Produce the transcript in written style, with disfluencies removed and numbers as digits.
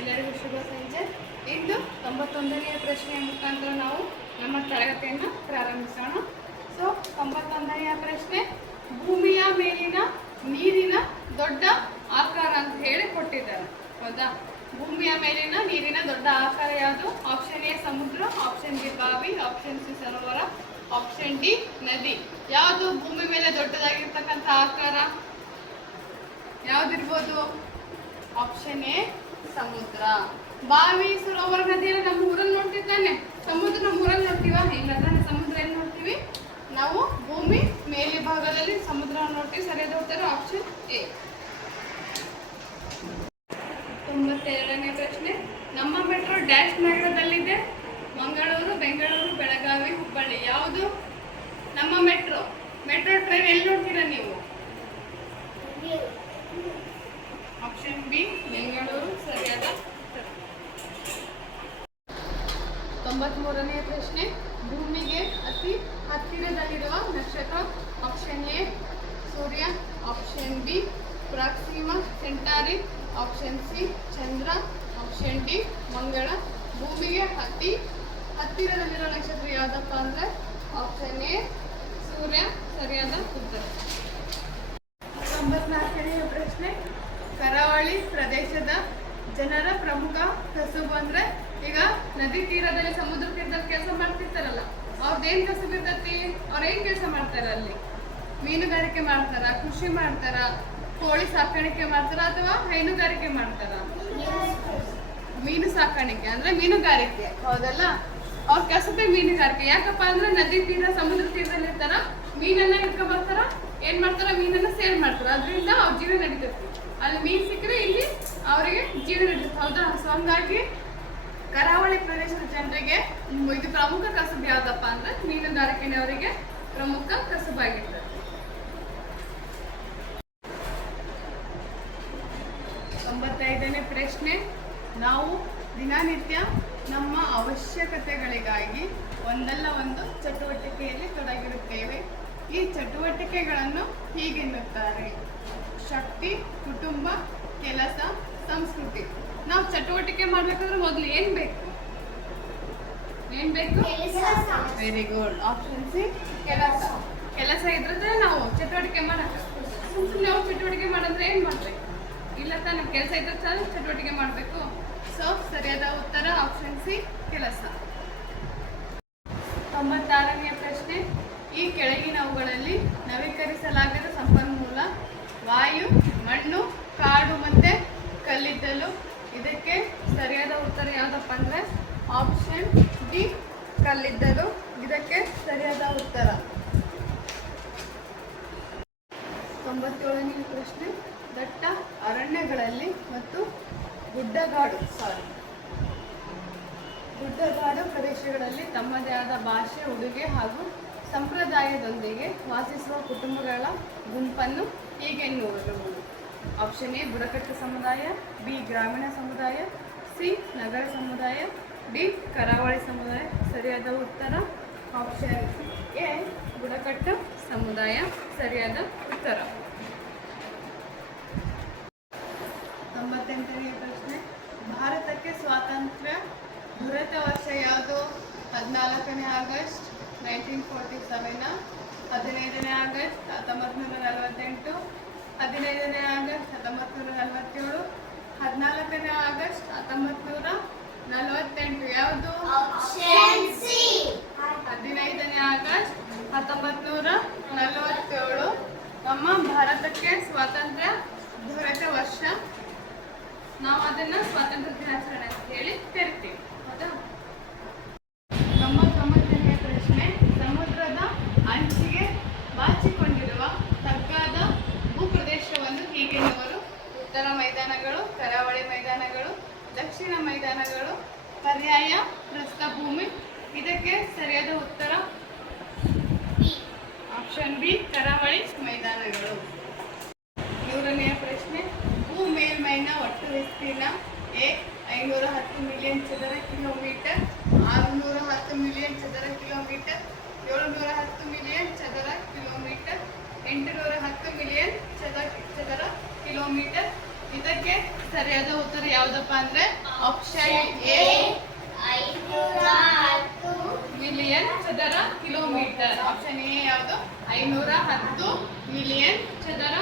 ಎಲ್ಲರಿಗೂ ಶುಭ ಸಂಜೆ. ಇಂದು 91ನೇ ಪ್ರಶ್ನೆಯ ಮುಖಾಂತರ ನಾವು ನಮ್ಮ ತರಗತಿಯನ್ನು ಪ್ರಾರಂಭಿಸೋಣ. ಸೊ 91ನೆಯ ಪ್ರಶ್ನೆ, ಭೂಮಿಯ ಮೇಲಿನ ನೀರಿನ ದೊಡ್ಡ ಆಕಾರ ಅಂತ ಹೇಳಿ ಕೊಟ್ಟಿದ್ದಾರೆ. ಹೌದಾ? ಭೂಮಿಯ ಮೇಲಿನ ನೀರಿನ ದೊಡ್ಡ ಆಕಾರ ಯಾವುದು? ಆಪ್ಷನ್ ಎ ಸಮುದ್ರ, ಆಪ್ಷನ್ ಬಿ ಬಾವಿ, ಆಪ್ಷನ್ ಸಿ ಸರೋವರ, ಆಪ್ಷನ್ ಡಿ ನದಿ. ಯಾವುದು ಭೂಮಿ ಮೇಲೆ ದೊಡ್ಡದಾಗಿರ್ತಕ್ಕಂಥ ಆಕಾರ ಯಾವ್ದಿರ್ಬೋದು? ಆಪ್ಷನ್ ಎ ಸಮುದ್ರ. ಬಾವಿ, ಸರೋವರ, ನದಿಯನ್ನು ನಮ್ಮ ಊರಲ್ಲಿ ನೋಡ್ತಿದ್ದಾನೆ. ಸಮುದ್ರ ನಮ್ಮ ಊರಲ್ಲಿ ನೋಡ್ತೀವ? ಇಲ್ಲ ತಾನೆ. ಸಮುದ್ರ ಏನು ನೋಡ್ತೀವಿ ನಾವು? ಭೂಮಿ ಮೇಲೆ ಭಾಗದಲ್ಲಿ ಸಮುದ್ರ ನೋಡ್ತೀವಿ. ಸರಿಯಾದ ಉತ್ತರ ಆಪ್ಷನ್ ಎ. 92ನೇ ಪ್ರಶ್ನೆ, ನಮ್ಮ ಮೆಟ್ರೋ ಡ್ಯಾಶ್ ನಗರದಲ್ಲಿದೆ? ಮಂಗಳೂರು, ಬೆಂಗಳೂರು, ಬೆಳಗಾವಿ, ಹುಬ್ಬಳ್ಳಿ. ಯಾವುದು ನಮ್ಮ ಮೆಟ್ರೋ? ಮೆಟ್ರೋ ಟ್ರೈನ್ ಎಲ್ಲಿ ನೋಡ್ತೀರಾ ನೀವು? ಆಪ್ಷನ್ ಬಿ ಬೆಂಗಳೂರು ಸರಿಯಾದ. 93ನೇ ಪ್ರಶ್ನೆ, ಭೂಮಿಗೆ ಅತಿ ಹತ್ತಿರದಲ್ಲಿರುವ ನಕ್ಷತ್ರ? ಆಪ್ಷನ್ ಎ ಸೂರ್ಯ, option B Proxima Centauri, option C ಚಂದ್ರ, ಆಪ್ಷನ್ ಡಿ ಮಂಗಳ. ಭೂಮಿಗೆ ಅತಿ ಹತ್ತಿರದಲ್ಲಿರೋ ನಕ್ಷತ್ರ ಯಾವುದಪ್ಪ ಅಂದರೆ ಆಪ್ಷನ್ ಎ ಸೂರ್ಯ ಸರಿಯಾದ ಉತ್ತರ. 94ನೇ ಪ್ರಶ್ನೆ, ಕರಾವಳಿ ಪ್ರದೇಶದ ಜನರ ಪ್ರಮುಖ ಕಸುಬು ಅಂದ್ರೆ, ಈಗ ನದಿ ತೀರದಲ್ಲಿ ಸಮುದ್ರ ತೀರದಲ್ಲಿ ಕೆಲಸ ಮಾಡ್ತಿರ್ತಾರಲ್ಲ, ಅವ್ರದ್ದೇನ್ ಕಸುಬು ಇರ್ತೈತಿ? ಅವ್ರೇನ್ ಕೆಲಸ ಮಾಡ್ತಾರ ಅಲ್ಲಿ? ಮೀನುಗಾರಿಕೆ ಮಾಡ್ತಾರ, ಕೃಷಿ ಮಾಡ್ತಾರ, ಕೋಳಿ ಸಾಕಾಣಿಕೆ ಮಾಡ್ತಾರ, ಅಥವಾ ಹೈನುಗಾರಿಕೆ ಮಾಡ್ತಾರ? ಮೀನು ಸಾಕಾಣಿಕೆ ಅಂದ್ರೆ ಮೀನುಗಾರಿಕೆ, ಹೌದಲ್ಲ? ಅವ್ರ ಕಸುಬೆ ಮೀನುಗಾರಿಕೆ. ಯಾಕಪ್ಪ ಅಂದ್ರೆ ನದಿ ತೀರ ಸಮುದ್ರ ತೀರದಲ್ಲಿ ಇರ್ತಾರ, ಮೀನನ್ನ ಹಿಡ್ಕೊಂಡ್ ಬರ್ತಾರ, ಏನ್ ಮಾಡ್ತಾರ? ಮೀನನ್ನ ಸೇಲ್ ಮಾಡ್ತಾರ. ಅದರಿಂದ ಅವ್ರ ಜೀವನ ನಡೀತೈತಿ. ಅಲ್ಲಿ ಮೀನ್ ಸಿಕ್ಕರೆ ಇಲ್ಲಿ ಅವರಿಗೆ ಜೀವನ ನಡೀತೈತಿ. ಹೌದಾ? ಸೊ ಹಂಗಾಗಿ ಕರಾವಳಿ ಪ್ರದೇಶದ ಜನರಿಗೆ ಇದು ಪ್ರಮುಖ ಕಸುಬು ಯಾವ್ದಪ್ಪ ಅಂದ್ರೆ ಮೀನುಗಾರಿಕೆನೇ ಅವರಿಗೆ ಪ್ರಮುಖ ಕಸುಬಾಗಿರ್ತದೆ. 95ನೇ ಪ್ರಶ್ನೆ, ನಾವು ದಿನನಿತ್ಯ ನಮ್ಮ ಅವಶ್ಯಕತೆಗಳಿಗಾಗಿ ಒಂದಲ್ಲ ಒಂದು ಚಟುವಟಿಕೆಯಲ್ಲಿ ತೊಡಗಿರುತ್ತೇವೆ. ಈ ಚಟುವಟಿಕೆಗಳನ್ನು ಹೀಗೆನ್ನುತ್ತಾರೆ: ಶಕ್ತಿ, ಕುಟುಂಬ, ಕೆಲಸ, ಸಂಸ್ಕೃತಿ. ನಾವು ಚಟುವಟಿಕೆ ಮಾಡ್ಬೇಕಾದ್ರೆ ಮೊದಲು ಏನ್ ಬೇಕು? Very good. ಆಪ್ಷನ್ ಸಿ ಕೆಲಸ. ಕೆಲಸ ಇದ್ರೆ ನಾವು ಚಟುವಟಿಕೆ ಮಾಡಕ್ಕೆ. ಸುಮ್ಮನೆ ನಾವು ಚಟುವಟಿಕೆ ಮಾಡಿದ್ರೆ ಏನ್ ಮಾಡ್ಬೇಕು? ಇಲ್ಲ ತಾನೆ. ಕೆಲಸ ಇದ್ರೆ ಚಟುವಟಿಕೆ ಮಾಡಬೇಕು. ಸೊ ಸರಿಯಾದ ಉತ್ತರ ಆಪ್ಷನ್ ಸಿ ಕೆಲಸ. 96ನೇ ಪ್ರಶ್ನೆ, ಈ ಕೆಳಗಿನವುಗಳಲ್ಲಿ ನವೀಕರಿಸಲಾಗದ ಸಂಪನ್ಮೂಲ ವಾಯು, ಮಣ್ಣು, ಕಾಡು ಮತ್ತೆ ಕಲ್ಲಿದ್ದಲು. ಇದಕ್ಕೆ ಸರಿಯಾದ ಉತ್ತರ ಯಾವುದಪ್ಪ ಅಂದ್ರೆ ಆಪ್ಷನ್ ಡಿ ಕಲ್ಲಿದ್ದಲು. ಇದಕ್ಕೆ ಸರಿಯಾದ ಉತ್ತರ. 97ನೇ ಪ್ರಶ್ನೆ, ದಟ್ಟ ಅರಣ್ಯಗಳಲ್ಲಿ ಮತ್ತು ಗುಡ್ಡಗಾಡು ಪ್ರದೇಶಗಳಲ್ಲಿ ತಮ್ಮದೇ ಆದ ಭಾಷೆ, ಉಡುಗೆ ಹಾಗೂ ಸಂಪ್ರದಾಯದೊಂದಿಗೆ ವಾಸಿಸುವ ಕುಟುಂಬಗಳ ಗುಂಪನ್ನು ಹೀಗೆನ್ನುವರು? ಆಪ್ಷನ್ ಎ ಬುಡಕಟ್ಟು ಸಮುದಾಯ, ಬಿ ಗ್ರಾಮೀಣ ಸಮುದಾಯ, ಸಿ ನಗರ ಸಮುದಾಯ, ಡಿ ಕರಾವಳಿ ಸಮುದಾಯ. ಸರಿಯಾದ ಉತ್ತರ ಆಪ್ಷನ್ ಎ ಬುಡಕಟ್ಟು ಸಮುದಾಯ ಸರಿಯಾದ ಉತ್ತರ. 98ನೇ ಪ್ರಶ್ನೆ, ಭಾರತಕ್ಕೆ ಸ್ವಾತಂತ್ರ್ಯ ದೊರೆತ ವರ್ಷ ಯಾವುದು? 14ನೇ ಆಗಸ್ಟ್ 1947, 15ನೇ ಆಗಸ್ಟ್ 1948, 15ನೇ ಆಗಸ್ಟ್ 1947, 14ನೇ ಆಗಸ್ಟ್ 1948. ಯಾವುದು? 15ನೇ ಆಗಸ್ಟ್ 1947 ನಮ್ಮ ಭಾರತಕ್ಕೆ ಸ್ವಾತಂತ್ರ್ಯ ದೊರೆತ ವರ್ಷ. ನಾವು ಅದನ್ನ ಸ್ವಾತಂತ್ರ್ಯ ದಿನಾಚರಣೆ ಅಂತ ಹೇಳಿ ಕರಿತೀವಿ. ಹೌದಾ? 99ನೇ ಪ್ರಶ್ನೆ, ಸಮುದ್ರದ ಅಂಚಿಗೆ ಬಾಚಿಕೊಂಡಿರುವ ತಗ್ಗಾದ ಭೂಪ್ರದೇಶವನ್ನು ಹೀಗೆನ್ನುವರು? ಉತ್ತರ ಮೈದಾನಗಳು, ಕರಾವಳಿ ಮೈದಾನಗಳು, ದಕ್ಷಿಣ ಮೈದಾನಗಳು, ಪರ್ಯಾಯ ಪ್ರಸ್ಥಭೂಮಿ. ಇದಕ್ಕೆ ಸರಿಯಾದ ಉತ್ತರ ಆಪ್ಷನ್ ಬಿ ಕರಾವಳಿ ಮೈದಾನಗಳು. 100ನೇ ಪ್ರಶ್ನೆ, ಭೂ ಮೇಲ್ಮೈನ ಒಟ್ಟು ವಿಸ್ತೀರ್ಣ ಎ 510 ಮಿಲಿಯನ್ ಚದರ ಕಿಲೋಮೀಟರ್, 610 ಮಿಲಿಯನ್ ಚದರ ಕಿಲೋಮೀಟರ್, 710 ಮಿಲಿಯನ್ ಚದರ ಕಿಲೋಮೀಟರ್, 810 ಮಿಲಿಯನ್ ಚದರ ಕಿಲೋಮೀಟರ್. ಇದಕ್ಕೆ ಸರಿಯಾದ ಉತ್ತರ ಯಾವ್ದಪ್ಪ ಅಂದ್ರೆ ಆಪ್ಷನ್ ಎ 510 ಮಿಲಿಯನ್ ಚದರ ಕಿಲೋಮೀಟರ್. ಆಪ್ಷನ್ ಎ ಯಾವುದು? 510 ಮಿಲಿಯನ್ ಚದರ